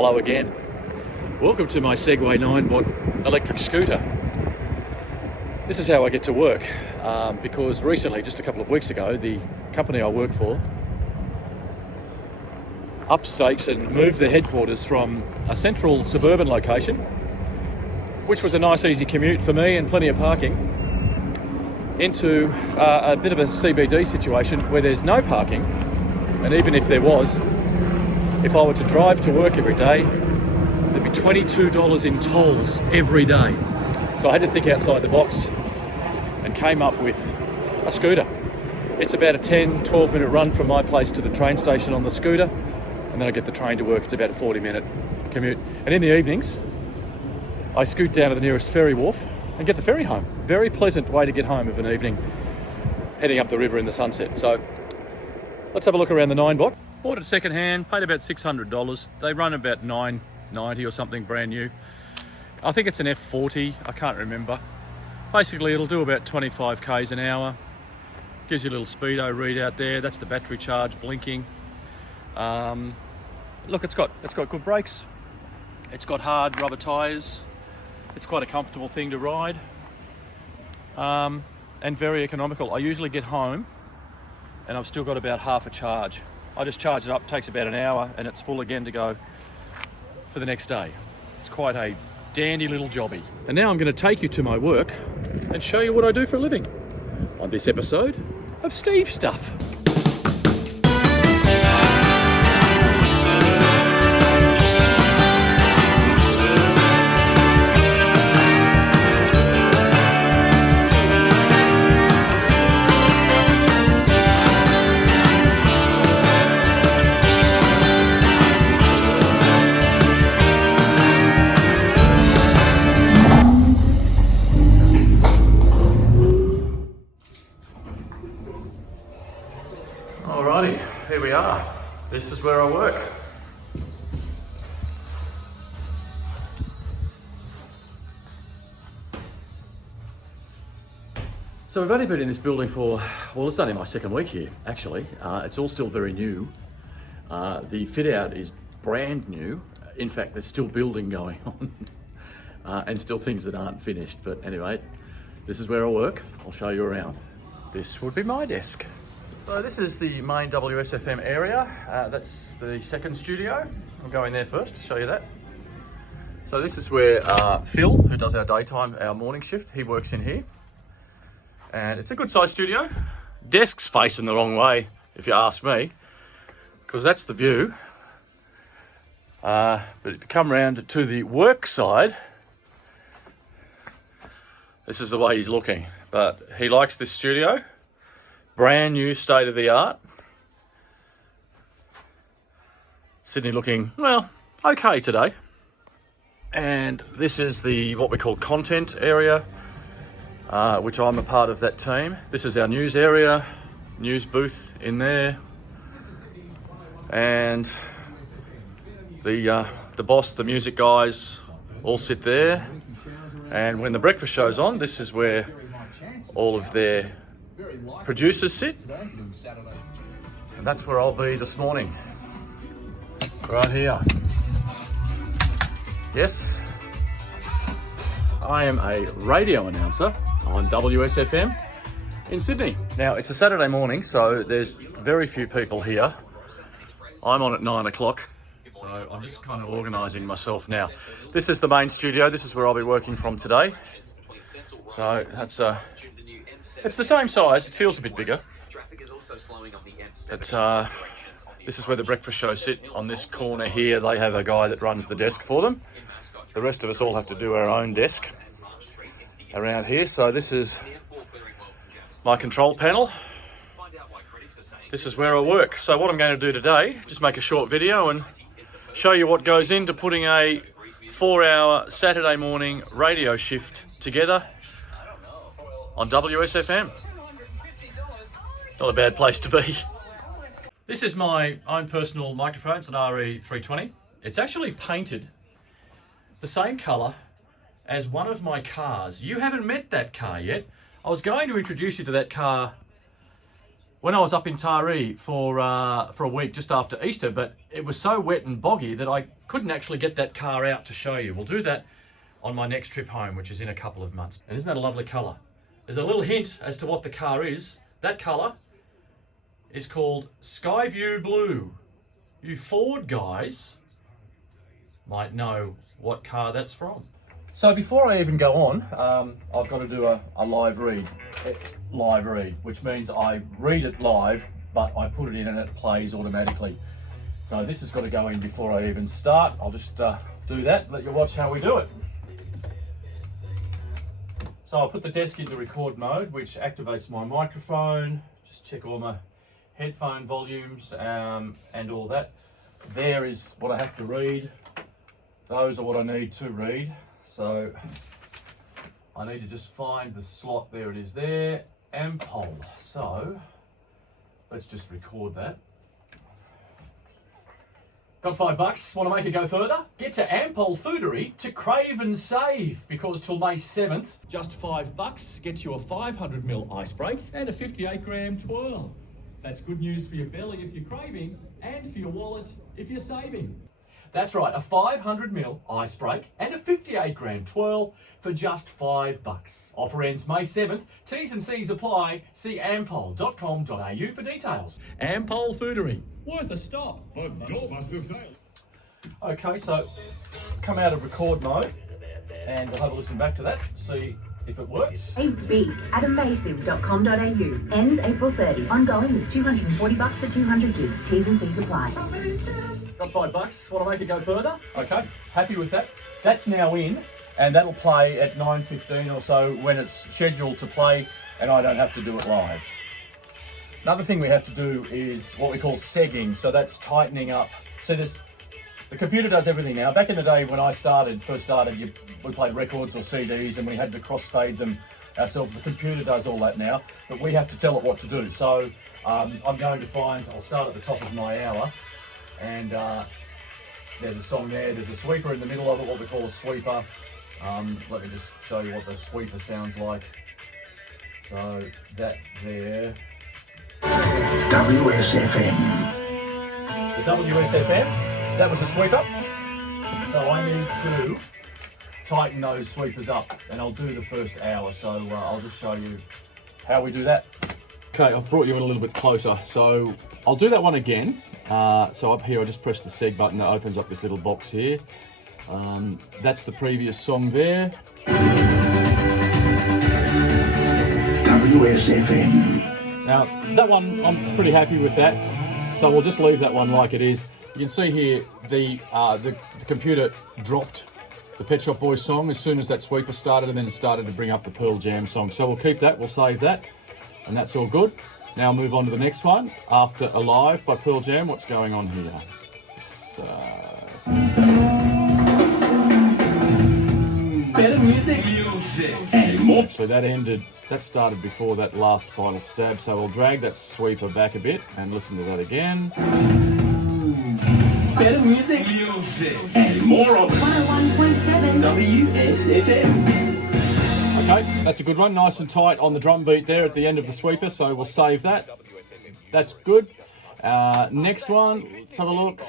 Hello again. Welcome to my Segway 9-watt electric scooter. This is how I get to work because recently, just a couple of weeks ago, the company I work for upped stakes and moved their headquarters from a central suburban location, which was a nice easy commute for me and plenty of parking, into a bit of a CBD situation where there's no parking, and even if there was, if I were to drive to work every day, there'd be $22 in tolls every day. So I had to think outside the box and came up with a scooter. It's about a 10-12 minute run from my place to the train station on the scooter, and then I get the train to work. It's about a 40-minute commute. And in the evenings, I scoot down to the nearest ferry wharf and get the ferry home. Very pleasant way to get home of an evening, heading up the river in the sunset. So let's have a look around the 9-watt. Bought it second hand, paid about $600. They run about $990 or something, brand new. I think it's an F40, I can't remember. Basically, it'll do about 25 k's an hour. Gives you a little speedo readout there. That's the battery charge blinking. Look, it's got good brakes. It's got hard rubber tyres. It's quite a comfortable thing to ride. And very economical. I usually get home and I've still got about half a charge. I just charge it up, takes about an hour, and it's full again to go for the next day. It's quite a dandy little jobby. And now I'm going to take you to my work and show you what I do for a living on this episode of Steve Stuff. Alrighty, here we are. This is where I work. So we've only been in this building for, well, it's only my second week here, actually. It's all still very new. The fit out is brand new. In fact, there's still building going on and still things that aren't finished. But anyway, this is where I work. I'll show you around. This would be my desk. So this is the main WSFM area. That's the second studio. I'll go in there first to show you that. So this is where Phil, who does our daytime, our morning shift, he works in here. And it's a good sized studio. Desk's facing the wrong way, if you ask me, because that's the view. But if you come round to the work side, this is the way he's looking. But he likes this studio. Brand new, state of the art. Sydney looking, well, okay today. And this is the what we call content area, which I'm a part of that team. This is our news area, news booth in there. And the boss, the music guys all sit there. And when the breakfast show's on, this is where all of their producers sit, and that's where I'll be this morning, right here. Yes, I am a radio announcer on WSFM in Sydney. Now, it's a Saturday morning, so there's very few people here. I'm on at 9 o'clock, so I'm just kind of organising myself now. This is the main studio. This is where I'll be working from today. So that's it's the same size. It feels a bit bigger. But this is where the breakfast shows sit. On this corner here, they have a guy that runs the desk for them. The rest of us all have to do our own desk around here. So this is my control panel. This is where I work. So what I'm going to do today, just make a short video and show you what goes into putting a 4-hour Saturday morning radio shift together on WSFM. Not a bad place to be. This is my own personal microphone. It's an RE320. It's actually painted the same colour as one of my cars. You haven't met that car yet. I was going to introduce you to that car when I was up in Taree for a week just after Easter, but it was so wet and boggy that I couldn't actually get that car out to show you. We'll do that on my next trip home, which is in a couple of months. And isn't that a lovely colour? There's a little hint as to what the car is. That colour is called Skyview Blue. You Ford guys might know what car that's from. So before I even go on, I've got to do a live read. Live read, which means I read it live, but I put it in and it plays automatically. So this has got to go in before I even start. I'll just do that, let you watch how we do it. So I'll put the desk into record mode, which activates my microphone. Just check all my headphone volumes and all that. There is what I have to read. Those are what I need to read. So I need to just find the slot. There it is there. Ampol. So let's just record that. Got $5. Want to make it go further? Get to Ampol Foodery to crave and save, because till May 7th, just $5 gets you a 500ml ice break and a 58-gram twirl. That's good news for your belly if you're craving, and for your wallet if you're saving. That's right, a 500ml ice break and a 58-gram twirl for just $5. Offer ends May 7th. T's and C's apply. See ampol.com.au for details. Ampol Foodery, worth a stop. A doorbuster sale. Okay, so come out of record mode and we'll have a listen back to that, see if it works. Save big at amazing.com.au. Ends April 30. Ongoing is $240 for 200 gigs. T's and C's apply. Got $5. Want to make it go further? Okay, happy with that. That's now in, and that'll play at 9:15 or so when it's scheduled to play, and I don't have to do it live. Another thing we have to do is what we call segging, so that's tightening up. See this? The computer does everything now. Back in the day when I first started, we played records or CDs and we had to crossfade them ourselves. The computer does all that now, but we have to tell it what to do. So I'm going to I'll start at the top of my hour, and there's a song there. There's a sweeper in the middle of it, what we call a sweeper. Let me just show you what the sweeper sounds like. So that there. WSFM. The WSFM. That was a sweeper, so I need to tighten those sweepers up, and I'll do the first hour, so I'll just show you how we do that. Okay, I've brought you in a little bit closer, so I'll do that one again. So up here I just press the seg button, that opens up this little box here. That's the previous song there. WSFM. Now, that one, I'm pretty happy with that, so we'll just leave that one like it is. You can see here the computer dropped the Pet Shop Boys song as soon as that sweeper started, and then it started to bring up the Pearl Jam song. So we'll keep that, we'll save that, and that's all good. Now move on to the next one. After Alive by Pearl Jam, what's going on here? Better music and more. So that started before that last final stab, so we'll drag that sweeper back a bit and listen to that again. Better music and more of it. 101.7 WSFM. Okay, that's a good one. Nice and tight on the drum beat there at the end of the sweeper, so we'll save that. That's good. Next one, let's have a look.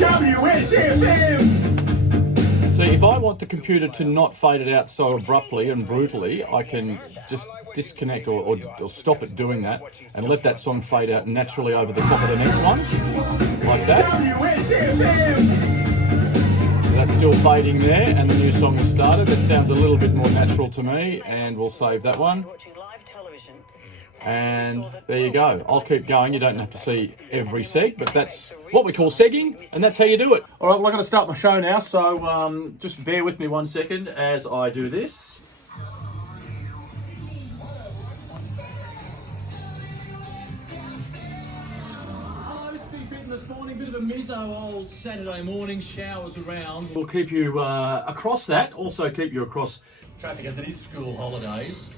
WSFM. See, if I want the computer to not fade it out so abruptly and brutally, I can just disconnect or stop it doing that and let that song fade out naturally over the top of the next one, like that. So that's still fading there, and the new song has started. It sounds a little bit more natural to me, and we'll save that one. And there you go. I'll keep going. You don't have to see every seg, but that's what we call segging, and that's how you do it. All right, well, I've got to start my show now, so just bear with me 1 second as I do this. Hello, Steve Fitton this morning. Bit of a mizzo old Saturday morning, showers around. We'll keep you across that, also keep you across traffic as it is school holidays.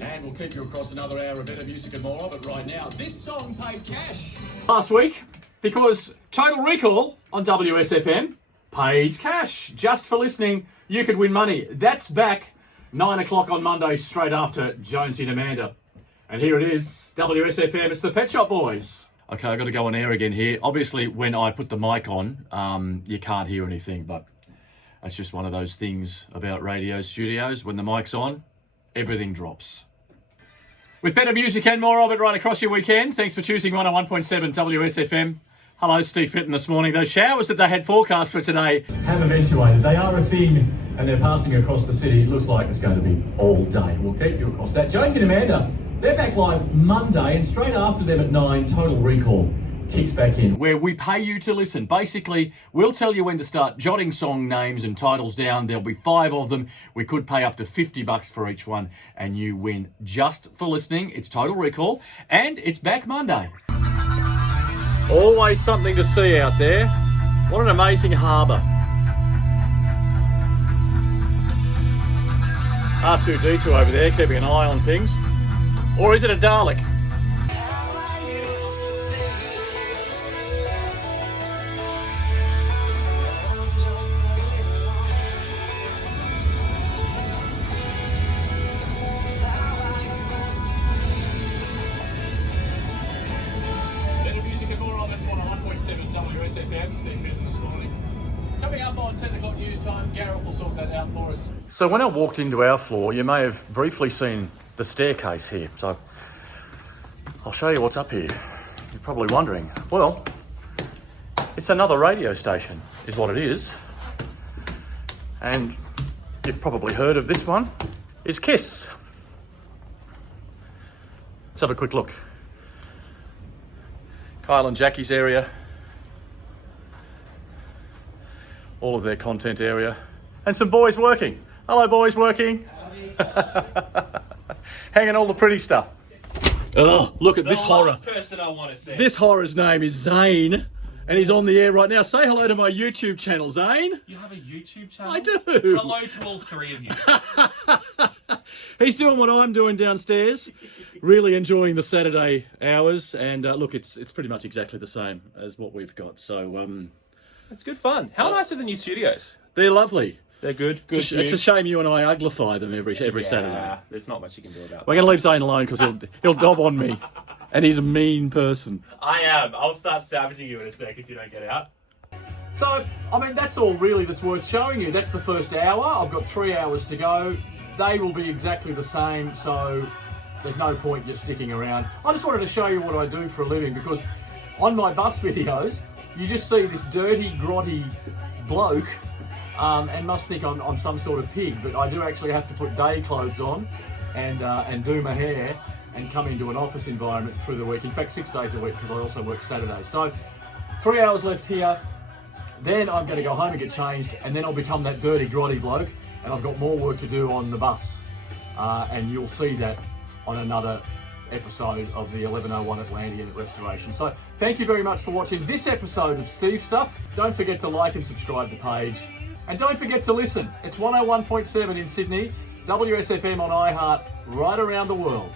And we'll keep you across another hour of better music and more of it right now. This song paid cash last week because Total Recall on WSFM pays cash. Just for listening, you could win money. That's back 9 o'clock on Monday, straight after Jonesy and Amanda. And here it is, WSFM, it's the Pet Shop Boys. Okay, I've got to go on air again here. Obviously, when I put the mic on, you can't hear anything, but that's just one of those things about radio studios. When the mic's on, everything drops. With better music and more of it right across your weekend, thanks for choosing 101.7 WSFM. Hello, Steve Fitton this morning. Those showers that they had forecast for today have eventuated. They are a thing and they're passing across the city. It looks like it's going to be all day. We'll keep you across that. Jonesy and Amanda, they're back live Monday, and straight after them at 9, Total Recall kicks back in. where we pay you to listen. Basically, we'll tell you when to start jotting song names and titles down. There'll be 5 of them. We could pay up to $50 for each one, and you win just for listening. It's Total Recall, and it's back Monday. Always something to see out there. What an amazing harbour. R2-D2 over there, keeping an eye on things. Or is it a Dalek? Better music and more on this one on 1.7 WSFM. Steve Fitton this morning. Coming up on 10 o'clock news time, Gareth will sort that out for us. So when I walked into our floor, you may have briefly seen the staircase here. So I'll show you what's up here. You're probably wondering, well, it's another radio station, is what it is. And you've probably heard of this one, is Kiss. Let's have a quick look. Kyle and Jackie's area. All of their content area. And some boys working. Hello, boys working. Hanging all the pretty stuff. Oh, look at this horror. Person I want to see. This horror's name is Zane, and he's on the air right now. Say hello to my YouTube channel, Zane. You have a YouTube channel? I do. Hello to all 3 of you. He's doing what I'm doing downstairs. Really enjoying the Saturday hours, and look, it's pretty much exactly the same as what we've got. So It's good fun. How nice are the new studios? they're lovely. They're good. It's a shame you and I uglify them every Saturday. There's not much you can do about We're going to leave Zane alone because he'll dob on me, and he's a mean person. I am. I'll start savaging you in a sec if you don't get out. So, I mean, that's all really that's worth showing you. That's the first hour. I've got 3 hours to go. They will be exactly the same, so there's no point just sticking around. I just wanted to show you what I do for a living, because on my bus videos, you just see this dirty, grotty bloke and must think I'm some sort of pig, but I do actually have to put day clothes on and do my hair and come into an office environment through the week. In fact, 6 days a week, because I also work Saturdays. So 3 hours left here. Then I'm going to go home and get changed, and then I'll become that dirty, grotty bloke, and I've got more work to do on the bus. And you'll see that on another episode of the 1101 Atlantean at Restoration. So thank you very much for watching this episode of Steve Stuff. Don't forget to like and subscribe the page. And don't forget to listen. It's 101.7 in Sydney, WSFM on iHeart, right around the world.